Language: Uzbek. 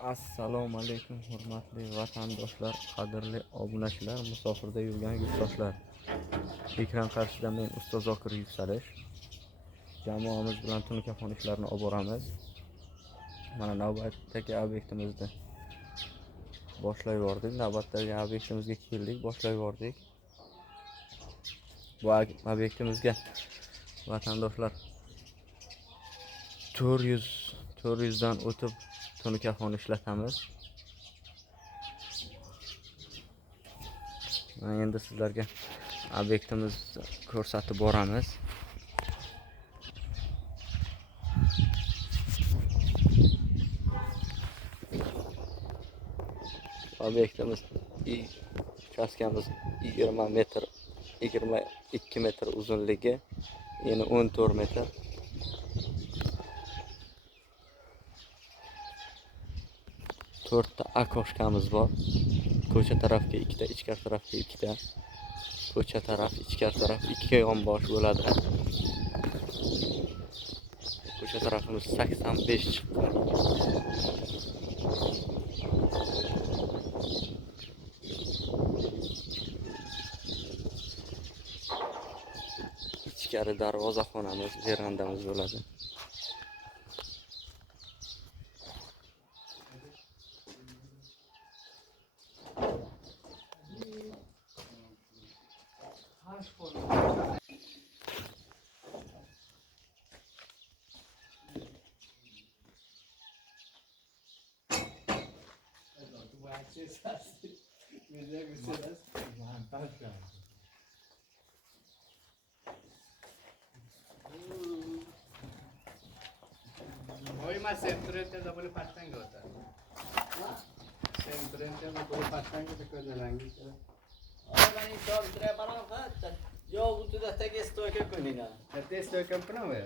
Assalomu alaykum hurmatli vatandoshlar, qadrli obunachilar, musofirda yurgan yurtdoshlar. Ekran qarshida men ustoz Zokir Yuksalish. Jamoamiz bilan tunuka ishlarni olib boramiz. Mana navbatdagi obyektimizni boshlayvordik. Navbatdagi obyektimizga keldik, boshlayvordik. Bu obyektimizga vatandoshlar 400 dan o'tib tunuka ishlatamiz. Endi sizlarga obyektimizni ko'rsatib boramiz. Obyektimiz uchastkamiz 22 metr uzunligi, ya'ni 14 metr. To'rtta akoshkamiz bor. Ko'cha tarafga ikkita, ichkari tarafga ikkita. Ko'cha taraf, ichkari taraf ikki yonbosh bo'ladi. Ko'cha tarafimiz 85 chiqqan. Ichkari darvoza xonamiz, verandamiz bo'ladi. Hoy ma sempre dopo le pattanghe hoता है sempre dopo le pattanghe te cosa langi और भाई सब तेरे बराबर जो उधर तक इस तो क्या करनी ना te sto campeão é